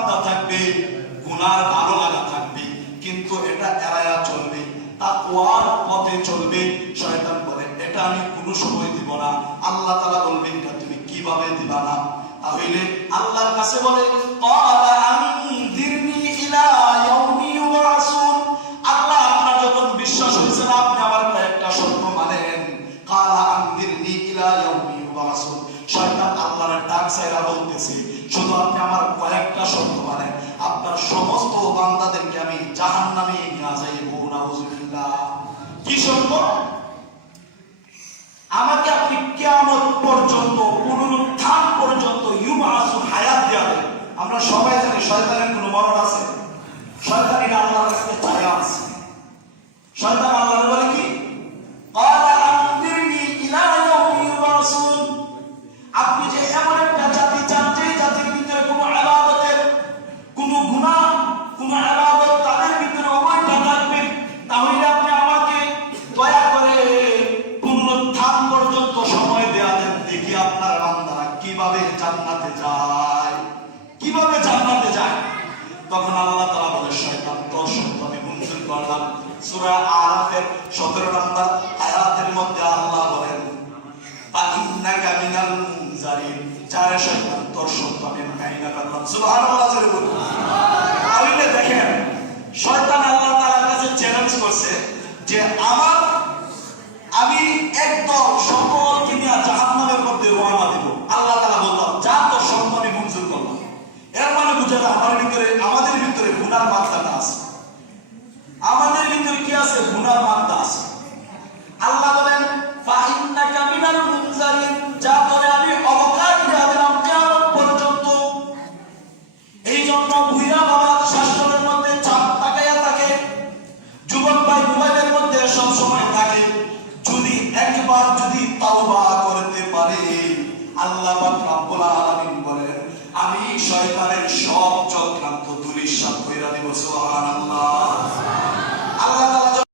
বান্দা থাকবে, গুনার ভালো লাগা থাকবে, কিন্তু এটা এড়ায়া চলবে, তাকওয়ার পথে চলবে। শয়তান বলে এটা আমি কোনো সময় দিব না। আল্লাহ তাআলা বলবেন তুমি কিভাবে দিবা না? তাহলে আল্লাহর কাছে বলে ক্বালা আনযিরনি ইলা ইয়াউমি ইউবাসুন। আল্লাহ আপনার যখন বিশ্বাস হয়েছে না, আপনি আমার কয়েকটা শর্ত মানেন। ক্বালা আনযিরনি ইলা ইয়াউমি ইউবাসুন। শয়তান আল্লাহর ডাক ছাইরা বলতেছে শুধু আপনি আমার কয়েকটা শর্ত মানেন, আপনার সমস্ত বান্দাদেরকে আমি জাহান্নামে নিয়ে যাইব। নাউযুবিল্লাহ। কি শর্ত? আমাকে আপনি কিয়ামত পর্যন্ত, পুনরুত্থান পর্যন্ত ইউবাসুন, হায়াত দেবেন। আমরা সবাই জানি শয়তানের কোনো মরণ আছে? শয়তান এটা আল্লাহর কাছে চায়া আছে। শয়তান আল্লাহর বলে কি ক্বালা আনযিরনি ইলা ইয়াউমি ইউবাসুন। আপনি যে এমন একটা জাতি চান যে জাতির ভিতরে কোনো ইবাদতের, কোনো গুনাহ, কোনো ইবাদত তাদের ভিতরে অবৈধ থাকবে, তাহলে আপনি আমাকে দয়া করে পুনরুত্থান পর্যন্ত সময় দেয়া দেন, দেখি আপনার বান্দারা কিভাবে জান্নাতে যায়, কিভাবে জান্নাতে যায়। তখন আল্লাহ তাআলা বলে শয়তান তোর শর্ত আমি মঞ্জুর করলাম। সূরা আরাফের 17 নম্বর আয়াতের মধ্যে আল্লাহ বলেন ফাইন্নাকা মিনাল মুনজারিন। চারে শয়তান তোর শর্ত আমি মাইনা করলাম। সুবহানাল্লাহ। তাহলে দেখেন শয়তান আল্লাহ তাআলার কাছে চ্যালেঞ্জ করছে যে আমি একদম সকলকে নিয়ে জাহান্নামের মধ্যে রওনা দেব। আল্লাহ তাআলা বললেন যা তোর শর্ত আমি মঞ্জুর করলাম। এর মানে বুঝা যায় আমাদের ভিতরে গুনার মাত্রাটা আছে। আমাদের ভিতরে কি আছে? গুনার মাত্রা আছে। আল্লাহ বলেন ফাইন্নাকা মিনাল মুনজারিন, যা করে আমি অবকাশ দিয়ে দিলাম কিয়ামত পর্যন্ত। এই জন্য বুইরা বাবা শাস্ত্রের মধ্যে চাপ তাকায়া থাকে, যুবক ভাই মোবাইলের মধ্যে সব সময় থাকে। যদি একবার যদি তাওবা করতে পারে, আল্লাহ পাক রব্বুল আলামিন বলেন আমি শয়তানের সব চক্রান্ত ধূলিসাৎ কইরা দেব। সুবহানাল্লাহ।